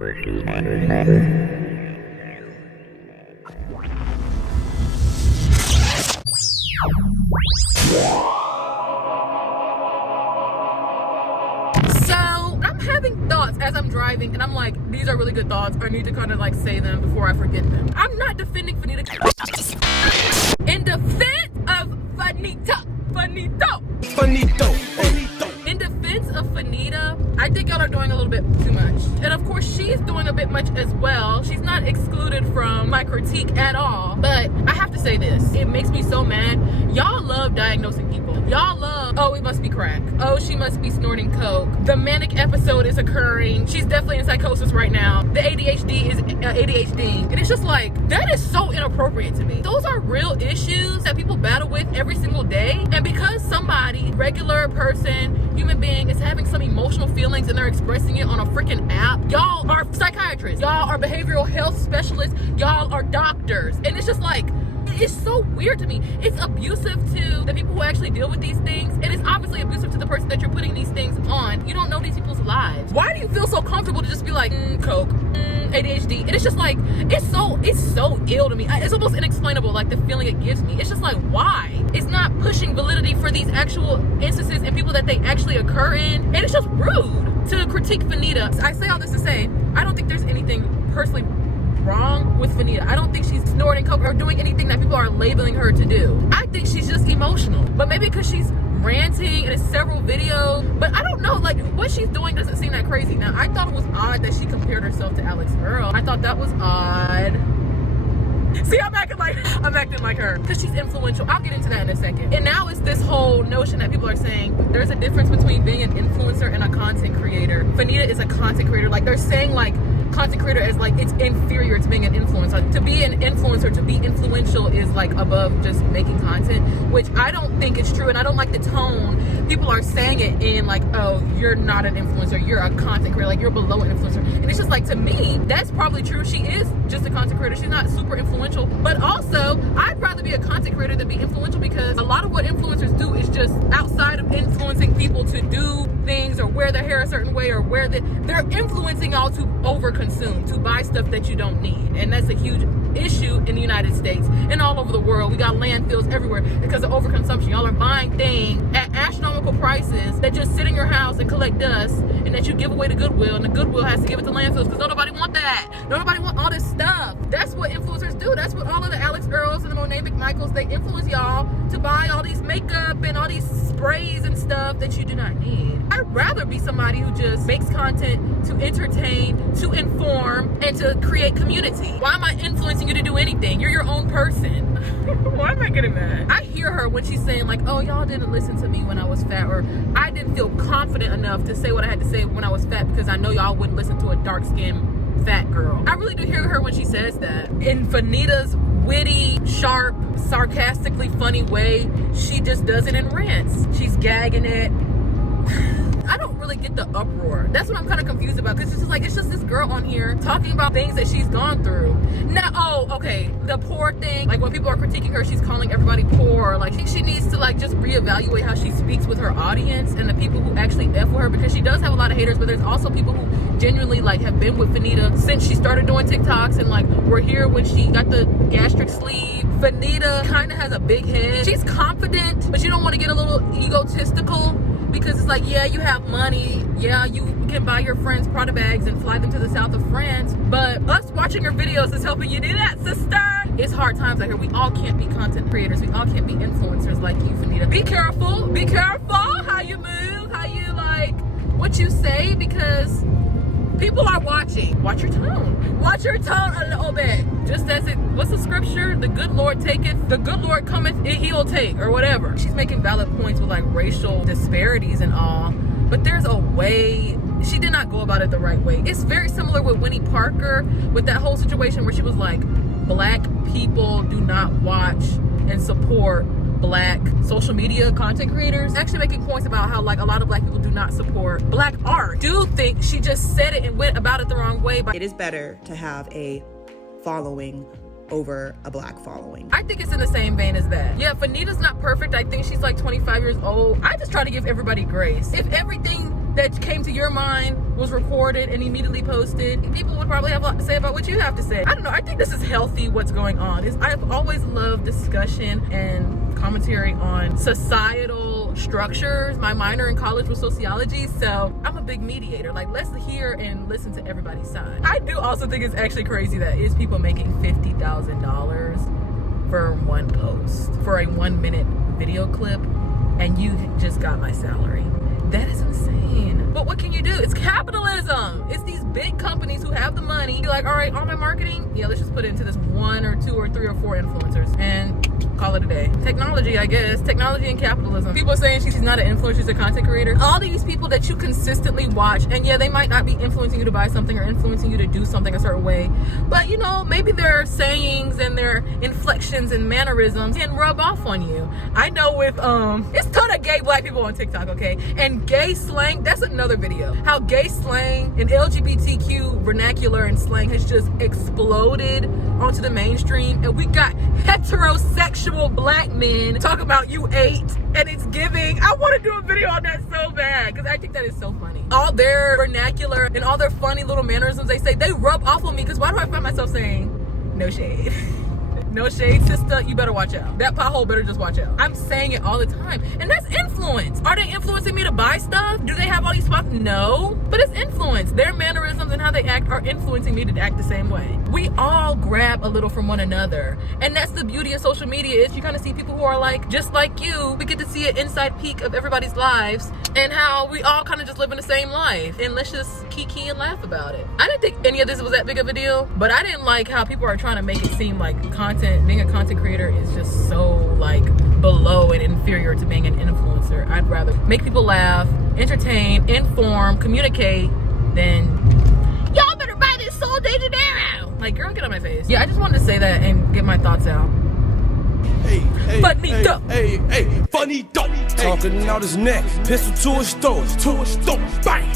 I'm having thoughts as I'm driving, and I'm like, these are really good thoughts. I need to kind of like say them before I forget them. I'm not defending Fannita. In defense of Fannita. In defense of Fannita, I think y'all are doing a little bit too much. And of course, she's doing a bit much as well. She's not excluded from my critique at all. But I have to say this. It makes me so mad. Y'all love diagnosing people. Y'all love, oh, it must be crack. Oh, she must be snorting coke. The manic episode is occurring. She's definitely in psychosis right now. The ADHD is ADHD. And it's just like, that is so inappropriate to me. Those are real issues that people battle with every single day. And because somebody, regular person, human being, is having some emotional feelings and they're expressing it on a freaking app, y'all are psychiatrists. Y'all are behavioral health specialists. Y'all are doctors. And it's just like, it's so weird to me. It's abusive to the people who actually deal with these things, and it's obviously abusive to the person that you're putting these things on. You don't know these people's lives. Why do you feel so comfortable to just be like, coke, ADHD? And it's just like, it's so ill to me. It's almost inexplainable, like the feeling it gives me. It's just like, why? It's not pushing validity for these actual instances and people that they actually occur in, and it's just rude to critique Fannita. I say all this to say, I don't think there's anything personally wrong with Fannita. I don't think she's snorting coke or doing anything that people are labeling her to do. I think she's just emotional. But maybe because she's ranting in several videos, but I don't know, like what she's doing doesn't seem that crazy. Now, I thought it was odd that she compared herself to Alex Earl. I thought that was odd. See, I'm acting like her because she's influential. I'll get into that in a second. And now it's this whole notion that people are saying there's a difference between being an influencer and a content creator. Fannita is a content creator. Like they're saying like content creator is like it's inferior to being an influencer. To be an influencer, to be influential is like above just making content, which I don't think is true. And I don't like the tone people are saying it in, like, oh, you're not an influencer, you're a content creator, like you're below an influencer. And it's just like, to me, that's probably true. She is just a content creator. She's not super influential. But also, I'd rather be a content creator than be influential, because a lot of what influencers do is just outside of influencing people to do things or wear their hair a certain way or they're influencing y'all to overconsume, to buy stuff that you don't need. And that's a huge issue in the United States and all over the world. We got landfills everywhere because of overconsumption. Y'all are buying things at astronomical prices that just sit in your house and collect dust, and that you give away to Goodwill, and the Goodwill has to give it to landfills because nobody want that. Nobody want all this stuff. That's what influencers do. That's what all of the Alex Earls and the Monet McMichaels, they influence y'all to buy all these makeup and all these sprays and stuff that you do not need. I'd rather be somebody who just makes content to entertain, to inform, and to create community. Why am I influencing you to do anything? You're your own person. Why am I getting mad? I hear her when she's saying like, oh, y'all didn't listen to me when I was fat, or I didn't feel confident enough to say what I had to say when I was fat because I know y'all wouldn't listen to a dark-skinned fat girl. I really do hear her when she says that. In Fannita's witty, sharp, sarcastically funny way, she just does it in rants. She's gagging it. I don't really get the uproar. That's what I'm kind of confused about, because it's just this girl on here talking about things that she's gone through. Now, oh, okay, the poor thing, like when people are critiquing her, she's calling everybody poor. Like she needs to like just reevaluate how she speaks with her audience and the people who actually F with her, because she does have a lot of haters, but there's also people who genuinely like have been with Fannita since she started doing TikToks and like were here when she got the gastric sleeve. Fannita kind of has a big head. She's confident, but you don't want to get a little egotistical, because it's like, yeah, you have money, yeah, you can buy your friends Prada bags and fly them to the south of France, but us watching your videos is helping you do that, sister. It's hard times out here. We all can't be content creators. We all can't be influencers like you, Fannita. Be careful how you move, how you like what you say, because people are watching. Watch your tone. Watch your tone a little bit. Just as it, what's the scripture? The good Lord taketh, the good Lord cometh, he'll take, or whatever. She's making valid points with like racial disparities and all, but there's a way. She did not go about it the right way. It's very similar with Winnie Parker, with that whole situation where she was like, black people do not watch and support black social media content creators, actually making points about how like a lot of black people do not support black art. Do think she just said it and went about it the wrong way. It is better to have a following over a black following. I think it's in the same vein as that. Yeah, Fannita's not perfect. I think she's like 25 years old. I just try to give everybody grace. If everything that came to your mind was recorded and immediately posted, people would probably have a lot to say about what you have to say. I don't know. I think this is healthy, what's going on. I've always loved discussion and commentary on societal structures. My minor in college was sociology, so I'm a big mediator. Like, let's hear and listen to everybody's side. I do also think it's actually crazy that it's people making $50,000 for one post, for a 1 minute video clip, and you just got my salary. That is insane. But what can you do? It's capitalism. It's these big companies who have the money. You're like, all right, all my marketing, yeah, let's just put it into this 1 or 2 or 3 or 4 influencers and call it a day. Technology, I guess. Technology and capitalism. People are saying she's not an influencer, she's a content creator. All these people that you consistently watch, and yeah, they might not be influencing you to buy something or influencing you to do something a certain way, but you know, maybe their sayings and their inflections and mannerisms can rub off on you. I know with it's a ton of gay black people on TikTok, okay? And gay slang, that's another video. How gay slang and LGBTQ vernacular and slang has just exploded onto the mainstream, and we got heterosexual black men talk about you ate, and it's giving. I want to do a video on that so bad because I think that is so funny. All their vernacular and all their funny little mannerisms they say, they rub off on me, because why do I find myself saying no shade? No shade, sister, you better watch out. That pothole better just watch out. I'm saying it all the time. And that's influence. Are they influencing me to buy stuff? Do they have all these spots? No. But it's influence. Their mannerisms and how they act are influencing me to act the same way. We all grab a little from one another. And that's the beauty of social media, is you kind of see people who are like, just like you. We get to see an inside peek of everybody's lives and how we all kind of just live in the same life. And let's just kiki and laugh about it. I didn't think any of this was that big of a deal, but I didn't like how people are trying to make it seem like being a content creator is just so like below and inferior to being an influencer. I'd rather make people laugh, entertain, inform, communicate than y'all better buy this Sol de Janeiro. Like, girl, get on my face. Yeah, I just wanted to say that and get my thoughts out. Hey, Fannita. Fannita. Talking out his neck, pistol to his throat, bang.